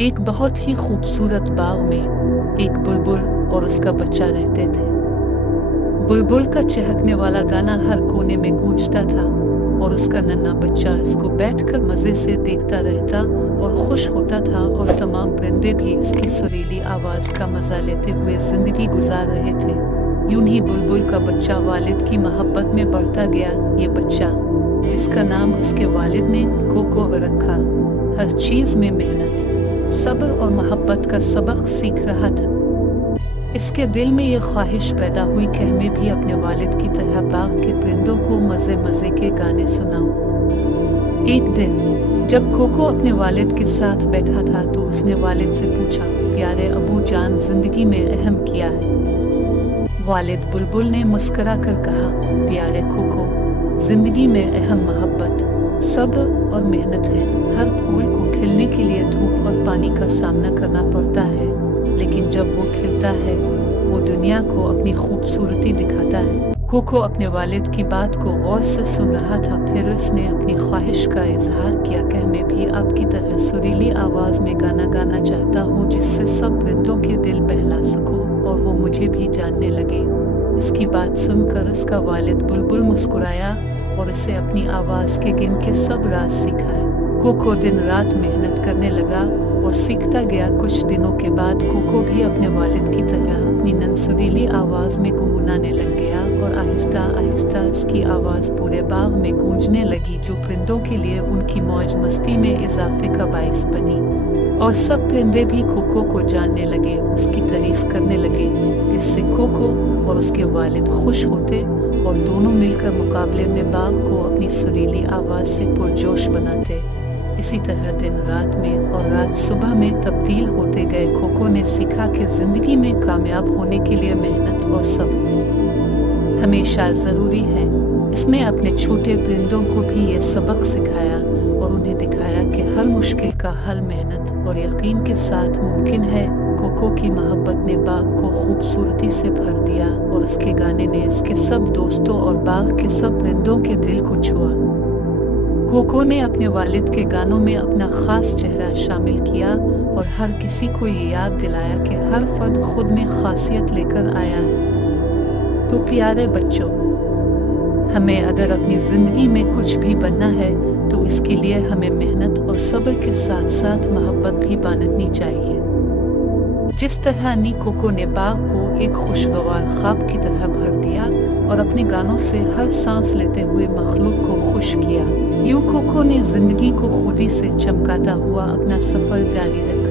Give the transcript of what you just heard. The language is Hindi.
एक बहुत ही खूबसूरत बाग में एक बुलबुल और उसका बच्चा रहते थे। बुलबुल का चहकने वाला गाना हर कोने में गूंजता था और उसका नन्हा बच्चा इसको बैठकर मजे से देखता रहता और खुश होता था, और तमाम परिंदे भी इसकी सुरीली आवाज का मजा लेते हुए जिंदगी गुजार रहे थे। यूं ही बुलबुल का बच्चा वालिद की मोहब्बत में बढ़ता गया। ये बच्चा, इसका नाम उसके वालिद ने कोको रखा, हर चीज में मेहनत, सब्र और मोहब्बत का सबक सीख रहा था। इसके दिल में ये ख्वाहिश पैदा हुई कि हमें भी अपने वालिद की तरह बाग के परिंदों को मजे मजे के गाने सुनाऊं। एक दिन जब कोको अपने वालिद के साथ बैठा था तो उसने वालिद से पूछा, प्यारे अबू जान, जिंदगी में अहम क्या है? वालिद बुलबुल ने मुस्कुरा कर कहा, प्यारे कोको, जिंदगी में अहम मोहब्बत, सब्र और मेहनत है। हर फूल को खिलने के लिए धूप और पानी का सामना करना पड़ता है, लेकिन जब वो खिलता है वो दुनिया को अपनी खूबसूरती दिखाता है। कोको अपने वालिद की बात को गौर से सुन रहा था, फिर उसने अपनी ख्वाहिश का इजहार किया कि मैं भी आपकी तरह सुरीली आवाज में गाना गाना चाहता हूँ, जिससे सब परिंदों के दिल बहला सकूं और वो मुझे भी जानने लगे। इसकी बात सुनकर उसका वालिद बुलबुल मुस्कुराया और उसे अपनी आवाज के गिन के सब राज सिखाए। कोको दिन रात मेहनत करने लगा और सीखता गया। कुछ दिनों के बाद कोको भी अपने वालिद की तरह अपनी ननसुरीली आवाज में गुनगुनाने लग गया, और आहिस्ता आहिस्ता इसकी आवाज पूरे बाग में गूंजने लगी, जो परिंदों के लिए उनकी मौज मस्ती में इजाफे का बाइस बनी। और सब परिंदे भी कोको को जानने लगे, उसकी तारीफ करने लगे, जिससे कोको और उसके वालिद खुश होते और दोनों मिलकर मुकाबले में बाग को अपनी सुरीली आवाज से पुरजोश बनाते। इसी तरह दिन रात में और रात सुबह में तब्दील होते गए। कोको ने सीखा कि जिंदगी में कामयाब होने के लिए मेहनत और सब्र हमेशा जरूरी है। इसने अपने छोटे परिंदों को भी ये सबक सिखाया और उन्हें दिखाया कि हर मुश्किल का हल मेहनत और यकीन के साथ मुमकिन है। कोको की मोहब्बत ने बाग को खूबसूरती से भर दिया और उसके गाने ने इसके सब दोस्तों और बाग के सब परिंदों के दिल को छुआ। कोको ने अपने वालिद के गानों में अपना खास चेहरा शामिल किया और हर किसी को ये याद दिलाया कि हर फर्द खुद में खासियत लेकर आया है। तो प्यारे बच्चों, हमें अगर अपनी जिंदगी में कुछ भी बनना है तो इसके लिए हमें मेहनत और सब्र के साथ साथ मोहब्बत भी बांटनी चाहिए। जिस तरह नी कोको ने बाग को एक खुशगवार ख्वाब की तरह भर दिया और अपने गानों से हर सांस लेते हुए मखलूक को खुश किया, यूं कोको ने जिंदगी को खुदी से चमकाता हुआ अपना सफर जारी रखा।